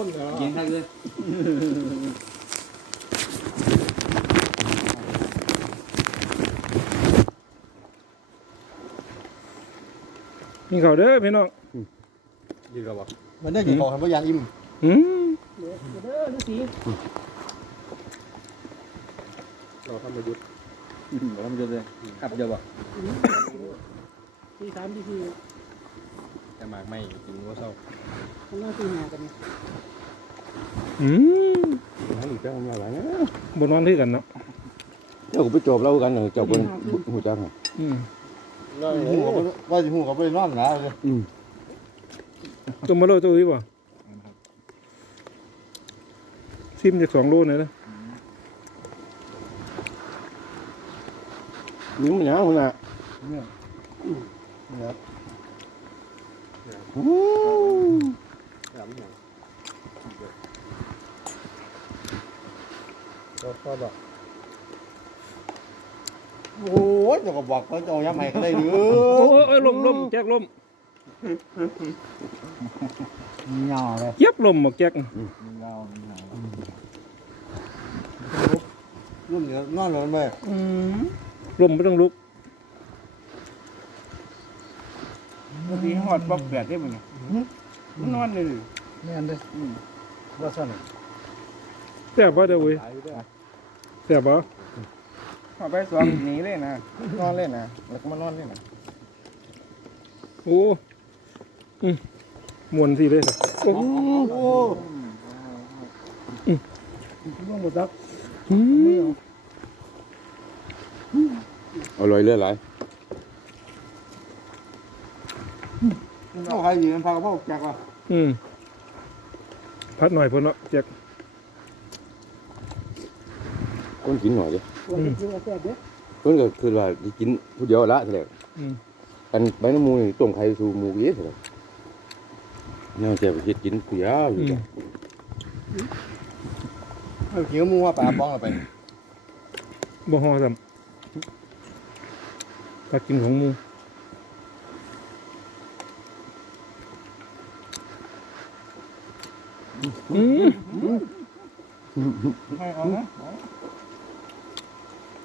คนเหรอยิงใครเลยมีเขาวเด้อพี่น้องยิงเราบอกมันได้กี่ของทำพยานอิ่มอืมเดี๋ยวเด้อฤาษีเราทำมายุดเราทำมายุดเลยขับเดียวบอกตีสามตีสี่แต่หมากไม่กินวัวเศร้าข้างล่างตีห้ากันเนี่ย อืม hắn thì chắc không là lắm บนนอนที่กันเนาะ nó cũng biết chộp lâu gần rồi chộp bên hủ chắc hả อืมหูเขาว่าจะหูเขาไปนอนหนาวเลย ừ ตัวมาโลตัวอีกบ่ซิมจากสองโลนะนะ nhưng mà nhá không nè เนี่ยหลับอ ย่างก็ก็บอกโอ้ยเจ้าก็บอกเขาจะเอาย้ำให้ก็ได้หรือโอ้ยโอ้ยลมลมแจ็คลมเงาเลยเย็บลมหมกแจ็คเงาเงารุ่นเนี้ยนอนเลยไหมลมไม่ต้องลุกบางทีหอดบอกแปดได้มั้งมันนอนเลยไม่อันเด้ ว่าสั่นแซ่บบ่เด้อเว้ยแซ่บบ่หอดไปสองหนีเลยนะนอนเลยนะแล้วก็มานอนเลยนะโอ้อืมมวนสิเลยครับโอ้โอ้ร่วงหมดแล้วอืม rồi lười lên lại เอาใครยืนพากับพ่อแจกว่ะอืม พัดหน่อยพุ่นเนาะแจ็ค con chín nổi chứ ตัวเด็กเยอะแซ่บเด้อ con là คือ là đi chín thu giờ lá thì lại อืม anh bấy nó mua trồng khay thu mua ghế thì lại nhưng mà phải chín thì á อืมเออเกี่ยวมูว่าปลาบ้องเราไปบ่ฮอซ้ำปลากินของหมูอืม ให้เอานะ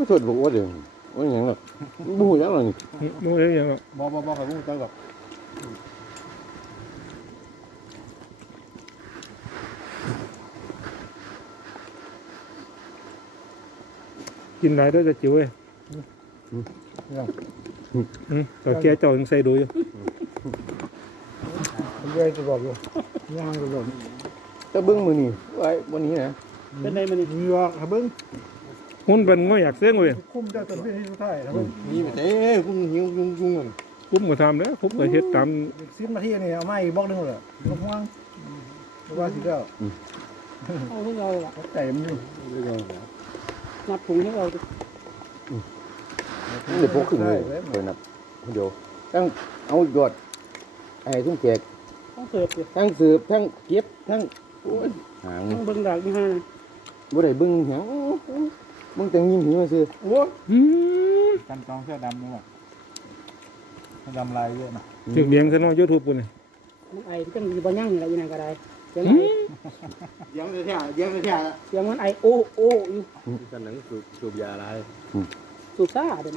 cái thuật vụ quá rồi có nhàng là bu chắc là หมูเอ้ยยังอะบอบอบอกับมูจังกับกินหลายเด้วยจะจิ๋วเว้ยอมต่อแกเจ้ายังใส่ดูอยู่เรื่อยจะบอกอยู่ย่างจะบอก cái bưng mười nì vậy bọn ní nè เป็นไงมันนี่มีว่าครับเบิ้งหุ่นเป็นง่อยอยากเสียงเว้ยคุ้มเจ้าตัวที่สุดท้ายครับเบิ้งมีไปเต้คุ้มหิวยุ่งยุ่งมันคุ้มก็ทำแล้วคุ้มก็เฮ็ดตามซิมมาที่นี่เอาไม่บอกนึงเลยบอกว่างว่าสิเจ้าเอาให้เราละใจมันอยู่นับถุงให้เราดิ để phố khử người rồi nè không điều đang áo giọt ai cũng kẹt ต้องเสิร์ฟดิทั้งสืบทั้งเก็บทั้งโอ้ยหาง ต้องเบิ่งดากนี่ฮะบ่ได้เบิ่งหยังมึงแต่งยิ้มหิวซื่อโอ้อืมกันกองเสื้อดำนี่ว่ะดำลายเยอะนะถึกเลี้ยงซะเนาะ YouTube ปุ่นนี่มันไอจังอยู่บ่ยั่งนี่แหละอยู่นั่นก็ได้เสียงอืไอมยังจะแท้ยังจะแท้เสียงมันไอโอ้โอ้อยู่กันหนังสูบสูบยาอะไรสูบซ่าเด้อ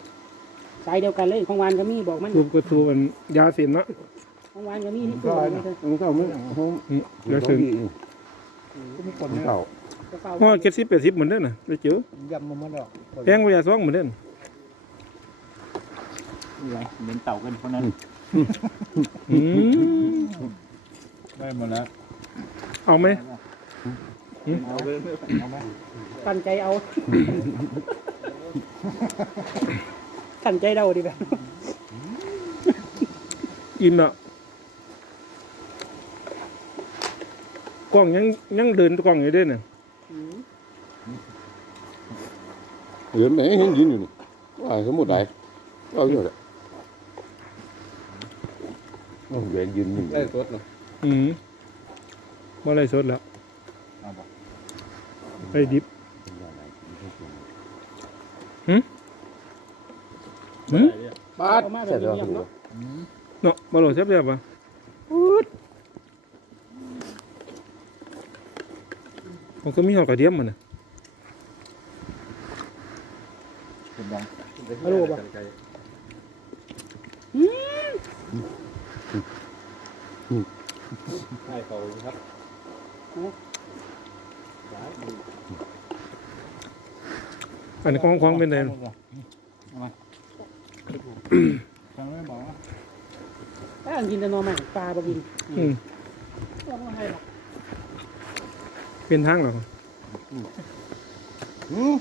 สายเดียวกันเลยของหวานก็มีบอกมันสูบก็สูบมันยาเสียนเนาะของหวานก็มีนี่คือบอกมันเถอะมึงเข้ามึงเฮาอืมเดี๋ยวถึง มีคนมึงเนี่ยเข้าจะเฝ้าฮอด70 80เหมือนเด้อน่ะได้เจอยำมันมันดอกแพงกว่ายาซองเหมือนเด้อน่ะนี่ไงเหม็นเต่ากันคนนั้นอืมได้หมดแล้วเอาไหมเอาไปเอาไหมตั้งใจเอาตั้งใจเดาดิแบบอิ่มแล้ กล้องยังยังเดินกล้องอยู่เด้อน่ะเห็นไหมเห็นยืนอยู่นี่ว่าสมมุติได้เอาอยู่แหละโอ้ยยืนอยู่ได้สดเนาะอืมบ่ไรสดแล้วเอาบอกไปดิบหืมปาดเสร็จแล้วเนาะบ่โลแซ่บๆป่ะ มันก็มีหอกกระเดียมมันน่ะผมบอกฮัลโหลบ่ให้เขาครับอันนี้ของของเป็นไงฟังไม่บอกว่าถ้าอันกินแต่หนอใหม่ปลาบ่กินอืมบ่ต้องให้หรอก เป็นทางเหรออืม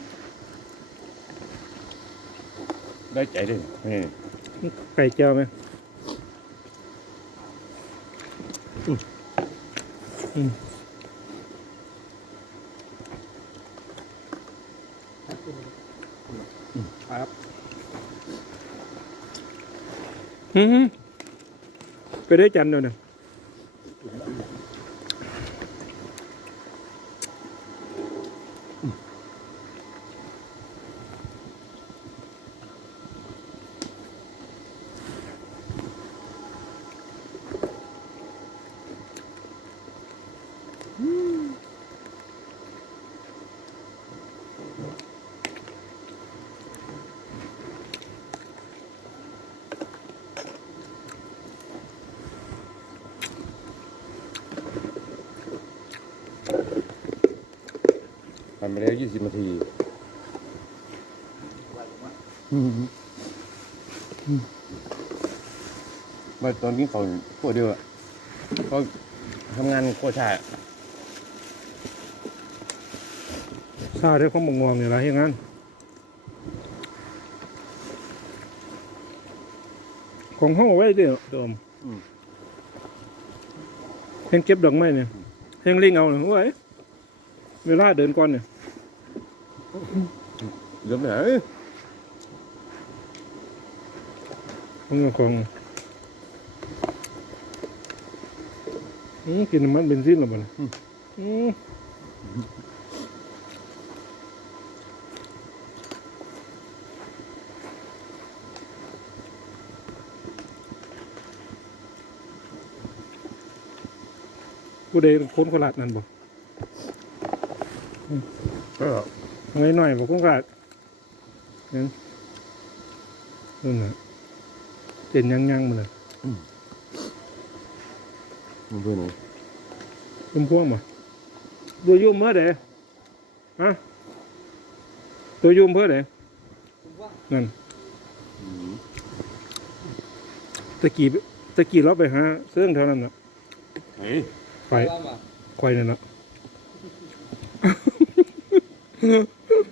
ได้ใจด้วยนี่ไก่เจียวไหมอืมอืมไปได้จันทร์เดี๋ยวนะ ไปแล้วยี่สิบนาทีมาตอนนี้เขาพวกเดียวอะเขาทำงานโคชาซาได้ความบงงวงเนี่ยละอย่างนั้นของห้องไว้เดียวโดมแห้งเก็บดอกไม้เนี่ยแห้งล่งเอาเนี่ยโอ้ยเวลาเดินก่อนเนี่ย เหลือไหนของของอืมกินน้ำมันเบนซินหรือเปล่าเนี่ยอืมผู้ใดคนโคราชนั่นบ่ก็เอาไว้ หน่อยบ่คนโคราชนั่นนั่นน่ะเต็นยังยังๆมันเลยมันเพื่อนหนูคุมพวงบ่ตัวยุ่มเมื่อเด๋ฮะตัวยุ่มเพื่อเด๋นั่นตะกี้ตะกี้เราไปหาเสื่องแถวนั้นน่ะเฮ้ยไปควายนั่นน่ะ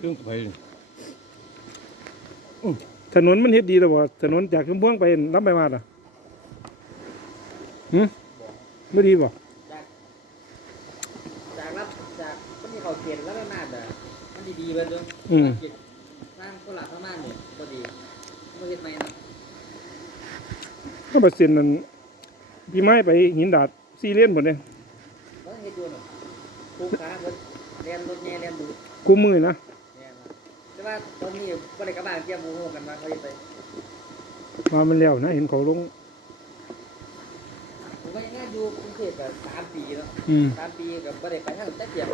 เครื่องไปถนนมันเฮ็ดดีแล้วบ่ถนนจากคุมพวงไปลำไปมาดอะหึไม่ดีบ่จากรับจากคนที่เขาเขียนแล้วไม่มาแต่มันดีๆเบิดเด้ออืมสร้างคนหลักข้างหน้านี่ก็ดีไม่เห็นไหมนะก็เปอร์เซ็นต์นั้นพี่ไม้ไปหินดาดซีเรียนหมดเลยก็เฮ็ดอยู่น่ะคู่ค้าเบิดเรียนรถแง่เรียนดูกูมือนะ แน่นะแต่ว่าตอนนี้ก็ได้กลับบ้านเตรียมหมูโฮกันว่าเขาจะไปมามันแล้วนะเห็นเขาลง ผมก็ยังงานอยู่กรุงเทพแบบสามปีแล้วอืม สามปีกับก็ได้ไปทางจักเดียว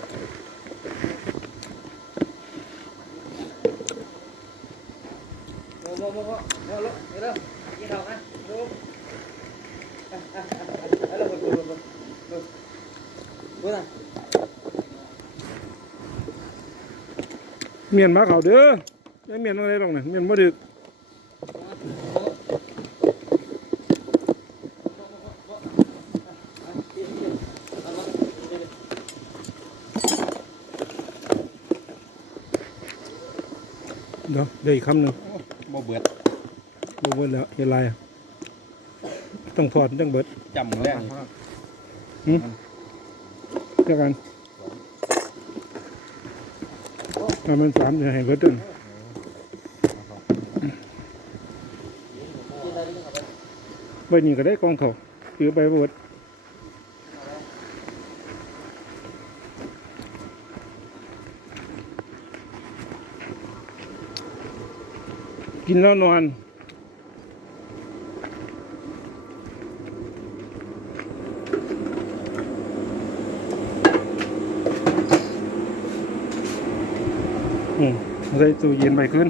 โมโมโมโมโมลุกเร็วกินข้าวนะลุกอะอะอะอะแล้วลุกลุกลุกลุกลุกลุกนะ เมียนมาเขาเด้ออย่าเมียนอะไรหรอกนะเมียนบ่ดึกเดี๋ยวเดี๋ยวอีกคำหนึ่งบ่เบิดบ่เบิดแล้วเฮ็ดไรอะต้องถอดจังเบิดจำแรกเท่ากัน ทำเป็นสามจะให้เบิดเด้อใบนี้ก็ได้กองเขาถือไปบวชกินแล้วนอน อืม ใส่ตู้เย็นไปขึ้น